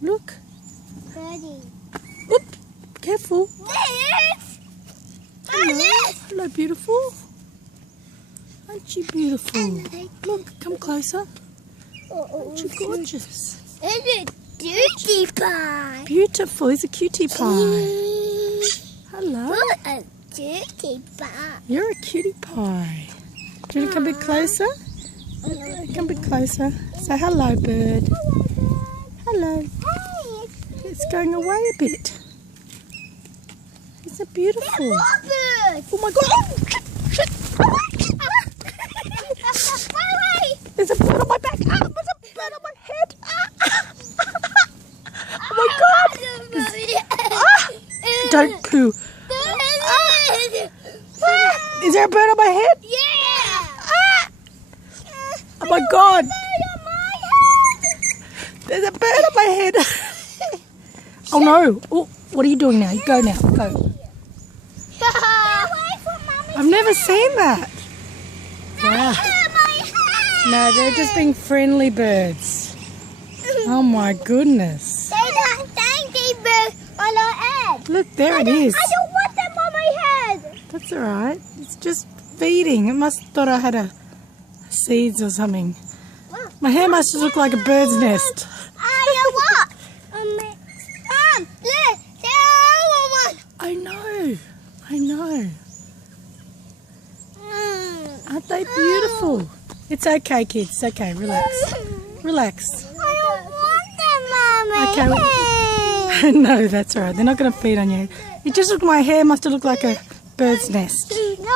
Look. Birdie. Oop, careful. This. Hello. Hello, beautiful. Aren't you beautiful? Look, come closer. Aren't you gorgeous? It's a cutie pie. Beautiful. He's a cutie pie. Hello. What a cutie pie. You're a cutie pie. Do you want to come a bit closer? Come a bit closer. Say hello, bird. Hello. Hey, It's going away a bit. Isn't it beautiful? Robert. Oh my God. Oh, shit, shit. There's a bird on my back. Ah, there's a bird on my head. Ah. Oh my God. Ah. Don't poo. Is there a bird on my head? Yeah. Ah. Oh my God. There's a bird on my head. Oh no. Oh, what are you doing now? You go now. Go. I've never seen that. Wow. No, they're just being friendly birds. Oh my goodness. They don't thank the bird on our head. Look, there it is. I don't want them on my head. That's alright. It's just feeding. It must have thought I had a seeds or something. My hair must look like a bird's nest. I I know. I know. Aren't they beautiful? It's okay, kids. It's okay. Relax. Relax. I don't want them on my Okay. No, that's alright. They're not going to feed on you. It just looked, my hair must have looked like a bird's nest. No.